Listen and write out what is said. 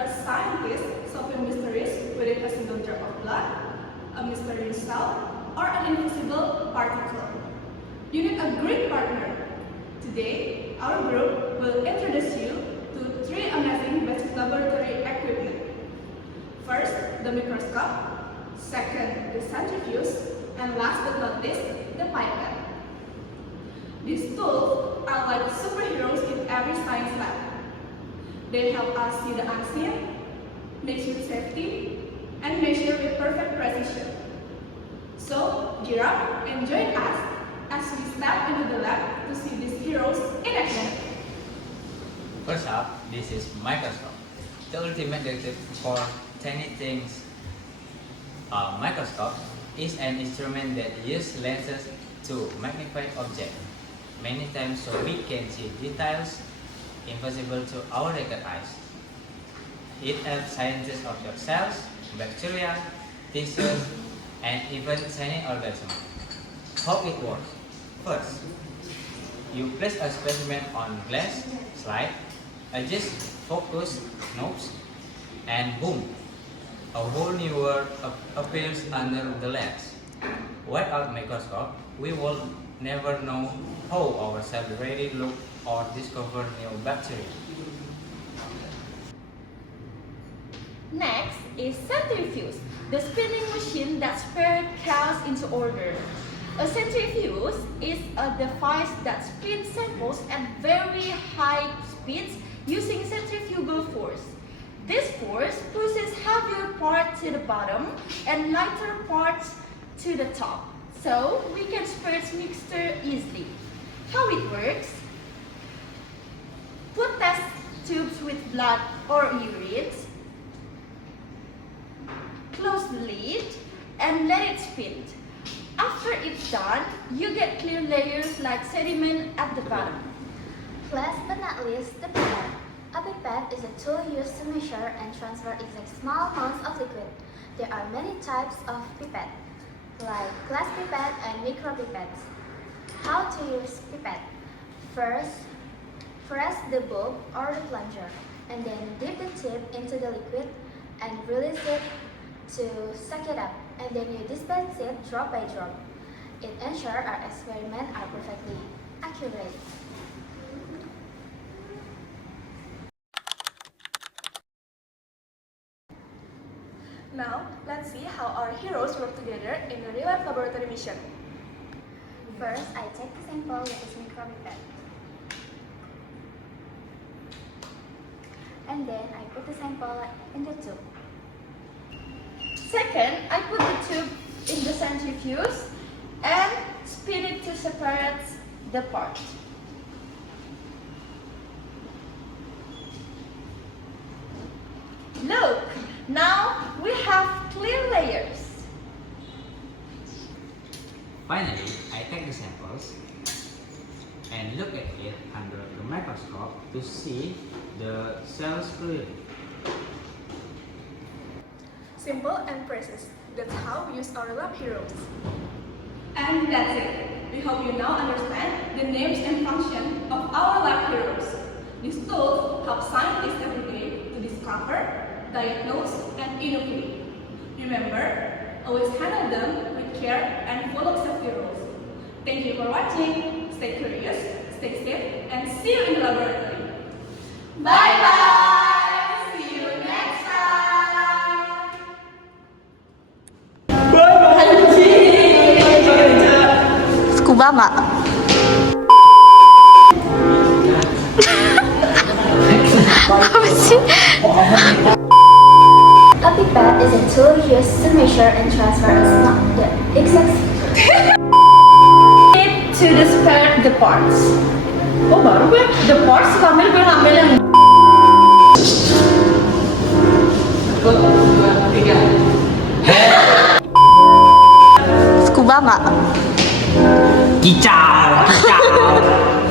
a scientist solving mysteries within a single drop of blood, a mysterious cell, or an invisible particle. You need a great partner. Today, our group will introduce you to 3 amazing basic laboratory equipment. First, the microscope. Second, the centrifuge. And last but not least, the pipette. These tools are like superheroes in every science lab. They help us see the unseen, mix with safety, and measure with perfect precision. So, gear up and join us as we step into the lab to see these heroes in action. First up, this is microscope, the ultimate detector for tiny things. A microscope is an instrument that uses lenses to magnify objects many times so we can see details invisible to our naked eyes. It helps scientists observe cells, bacteria, tissues, and even tiny organisms. How it works? First, you place a specimen on glass slide, adjust focus knobs, and boom, a whole new world appears under the lens. Without microscope, we will never know how our cells really look or discover new bacteria. Next is centrifuge, the spinning machine that spins chaos into order. A centrifuge is a device that spins samples at very high speeds using centrifugal force. This force pushes heavier parts to the bottom and lighter parts to the top, so we can spread mixture easily. How it works? Put test tubes with blood or urine, close the lid, and let it spin. After it's done, you get clear layers like sediment at the bottom. Last but not least, the pipette. A pipette is a tool used to measure and transfer exact small amounts of liquid. There are many types of pipette, like glass pipette and micro pipettes. How to use pipette? First, press the bulb or the plunger, and then dip the tip into the liquid and release it to suck it up, and then you dispense it drop by drop. It ensures our experiments are perfectly accurate. Now, let's see how our heroes work together in a real-life laboratory mission. First, I take the sample with this micro pipette. And then I put the sample in the tube. Second, I put the tube in the centrifuge and spin it to separate the parts. Look, now we have clear layers. Finally, I take the samples and look at it under the microscope to see the cells clearly. Simple and precise. That's how we use our lab heroes. And that's it. We hope you now understand the names and function of our lab heroes. These tools help scientists every day to discover, diagnose, and innovate. Remember, always handle them with care and follow safety rules. Thank you for watching. Stay curious, stay safe, and see you in the laboratory. Bye-bye! See you next time! Scuba nggak? Apa sih? A pipette is a tool used to measure and transfer a small the exact To disperse the parts. Oh baru gue, the parts ngambil yang Scuba nggak? Kicau, kicau.